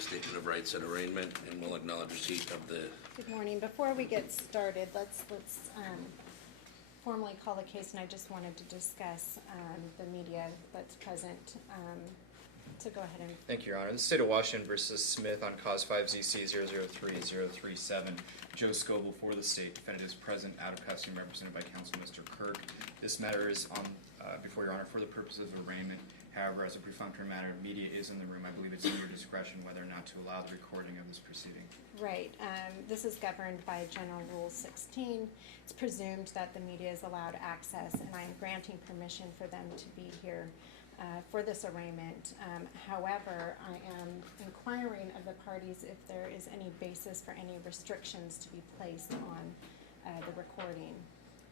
the statement of rights and arraignment, and we'll acknowledge receipt of the... Good morning. Before we get started, let's formally call the case, and I just wanted to discuss the media that's present. So go ahead and... Thank you, Your Honor. The State of Washington versus Smith on cause 5ZC003037. Joe Scoble for the state. Defendant is present, out of custody, represented by counsel Mr. Kirk. This matter is on before Your Honor for the purposes of arraignment. However, as a perfunctory matter, media is in the room. I believe it's in your discretion whether or not to allow the recording of this proceeding. Right. This is governed by General Rule 16. It's presumed that the media is allowed access, and I am granting permission for them to be here for this arraignment. However, I am inquiring of the parties if there is any basis for any restrictions to be placed on the recording.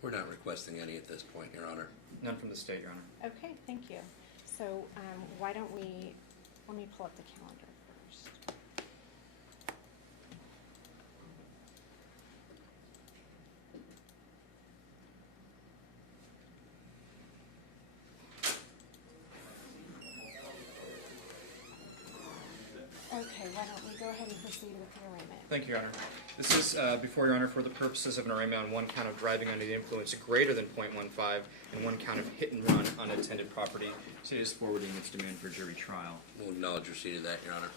We're not requesting any at this point, Your Honor. None from the state, Your Honor. Okay, thank you. So why don't we, let me pull up the calendar first. Okay, why don't we go ahead and proceed with the arraignment. Thank you, Your Honor. This is before Your Honor for the purposes of an arraignment on one count of driving under the influence greater than .15 and one count of hit and run unattended property. The state is forwarding its demand for jury trial. We'll acknowledge receipt of that, Your Honor.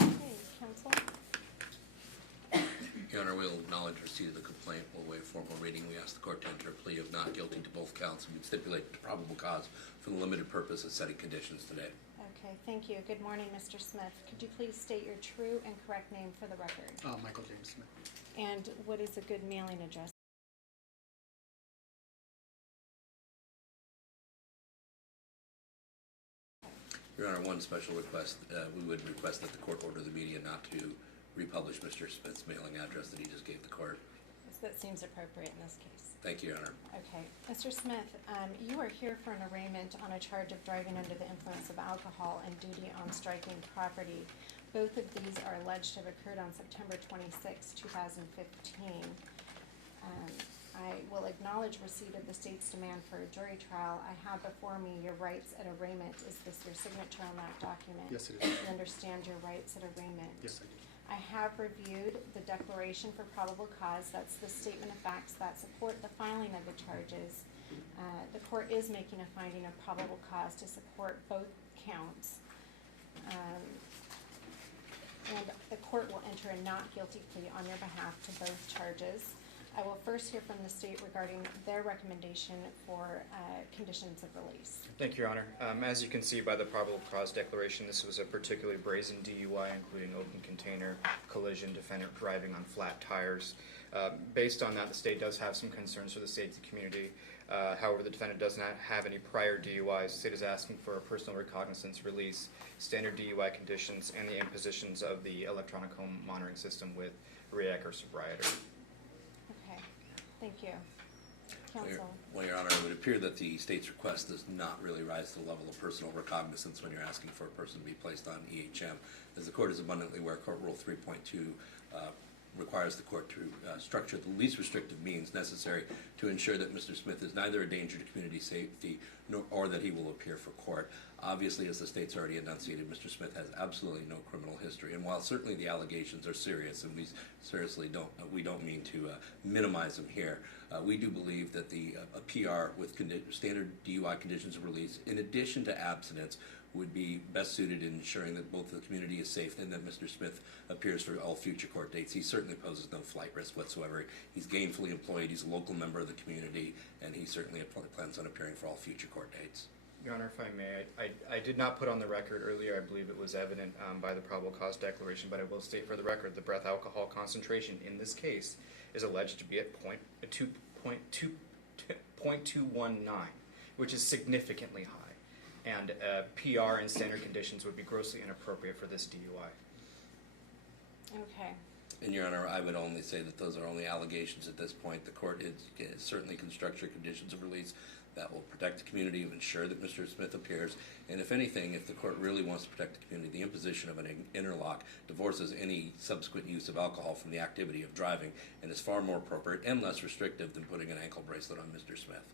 Okay, counsel. Your Honor, we'll acknowledge receipt of the complaint. We'll waive formal reading. We ask the court to enter a plea of not guilty to both counts and stipulate the probable cause for the limited purpose of setting conditions today. Okay, thank you. Good morning, Mr. Smith. Could you please state your true and correct name for the record? Michael James Smith. And what is a good mailing address? Your Honor, one special request. We would request that the court order the media not to republish Mr. Smith's mailing address that he just gave the court. That seems appropriate in this case. Thank you, Your Honor. Okay. Mr. Smith, you are here for an arraignment on a charge of driving under the influence of alcohol and duty on striking property. Both of these are alleged to have occurred on September 26, 2015. I will acknowledge receipt of the state's demand for a jury trial. I have before me your rights at arraignment. Is this your signature on that document? Yes, it is. You understand your rights at arraignment? Yes, I do. I have reviewed the declaration for probable cause. That's the statement of facts that support the filing of the charges. The court is making a finding of probable cause to support both counts. And the court will enter a not guilty plea on your behalf to both charges. I will first hear from the state regarding their recommendation for conditions of release. Thank you, Your Honor. As you can see by the probable cause declaration, this was a particularly brazen DUI, including open container, collision, defendant driving on flat tires. Based on that, the state does have some concerns for the safety community. However, the defendant does not have any prior DUIs. The state is asking for a personal recognizance release, standard DUI conditions, and the impositions of the electronic home monitoring system with REAC or sobriety. Okay, thank you. Counsel. Well, Your Honor, it would appear that the state's request does not really rise to the level of personal recognizance when you're asking for a person to be placed on EHM. As the court is abundantly aware, Court Rule 3.2 requires the court to structure the least restrictive means necessary to ensure that Mr. Smith is neither a danger to community safety or that he will appear for court. Obviously, as the state's already enunciated, Mr. Smith has absolutely no criminal history. And while certainly the allegations are serious, and we seriously don't mean to minimize them here, we do believe that a PR with standard DUI conditions of release, in addition to abstinence, would be best suited in ensuring that both the community is safe and that Mr. Smith appears for all future court dates. He certainly poses no flight risk whatsoever. He's gainfully employed, he's a local member of the community, and he certainly plans on appearing for all future court dates. Your Honor, if I may, I did not put on the record earlier, I believe it was evident by the probable cause declaration, but I will state for the record the breath alcohol concentration in this case is alleged to be at 2.219, which is significantly high. And PR and standard conditions would be grossly inappropriate for this DUI. Okay. And Your Honor, I would only say that those are only allegations at this point. The court certainly can structure conditions of release that will protect the community, ensure that Mr. Smith appears, and if anything, if the court really wants to protect the community, the imposition of an interlock divorces any subsequent use of alcohol from the activity of driving and is far more appropriate and less restrictive than putting an ankle bracelet on Mr. Smith.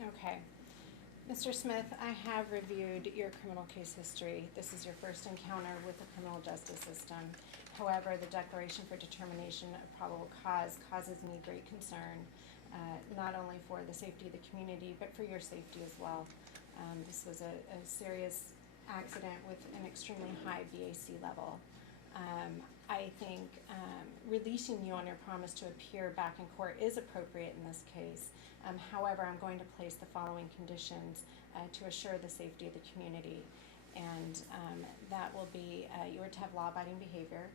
Okay. Mr. Smith, I have reviewed your criminal case history. This is your first encounter with the criminal justice system. However, the declaration for determination of probable cause causes me great concern, not only for the safety of the community, but for your safety as well. This was a serious accident with an extremely high BAC level. I think releasing you on your promise to appear back in court is appropriate in this case. However, I'm going to place the following conditions to assure the safety of the community. And that will be you are to have law-abiding behavior,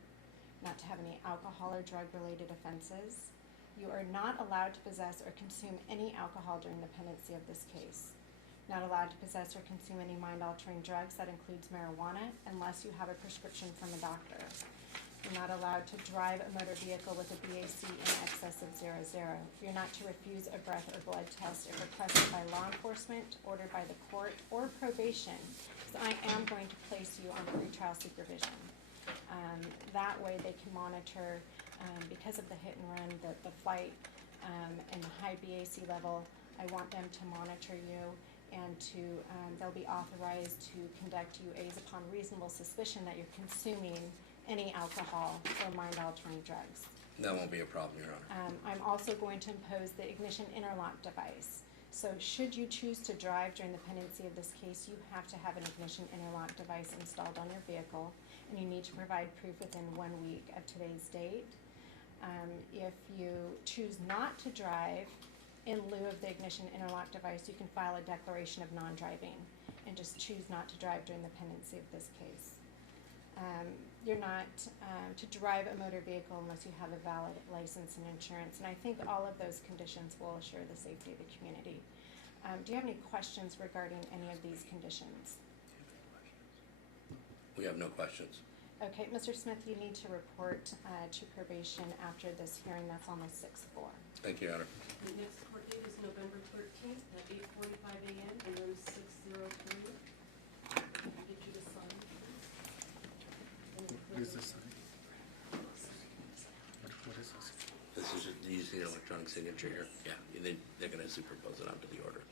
not to have any alcohol or drug-related offenses. You are not allowed to possess or consume any alcohol during the pendency of this case. Not allowed to possess or consume any mind-altering drugs, that includes marijuana, unless you have a prescription from a doctor. You're not allowed to drive a motor vehicle with a BAC in excess of 00. You're not to refuse a breath or blood test if requested by law enforcement, ordered by the court, or probation. So I am going to place you on pretrial supervision. That way they can monitor, because of the hit and run, the flight, and the high BAC level. I want them to monitor you, and they'll be authorized to conduct UAs upon reasonable suspicion that you're consuming any alcohol or mind-altering drugs. That won't be a problem, Your Honor. I'm also going to impose the ignition interlock device. So should you choose to drive during the pendency of this case, you have to have an ignition interlock device installed on your vehicle, and you need to provide proof within 1 week of today's date. If you choose not to drive, in lieu of the ignition interlock device, you can file a declaration of non-driving and just choose not to drive during the pendency of this case. You're not to drive a motor vehicle unless you have a valid license and insurance, and I think all of those conditions will assure the safety of the community. Do you have any questions regarding any of these conditions? We have no questions. Okay, Mr. Smith, you need to report to probation after this hearing. That's on the 6th floor. Thank you, Your Honor. The next court date is November 13th at 8:45 a.m. in room 603. Can I get you to sign? What is this? What is this? This is, you see the electronic signature here? Yeah, they're gonna superpose it onto the order.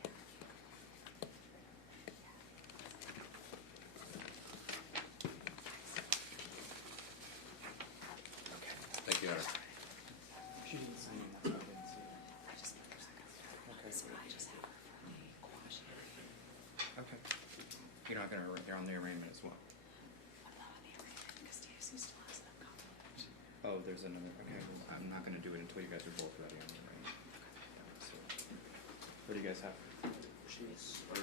Thank you, Your Honor. She didn't sign in, that's why I didn't see it. Okay. You're not gonna, you're on the arraignment as well? Oh, there's another, okay, well, I'm not gonna do it until you guys are both ready on the arraignment. So, what do you guys have? She's, or,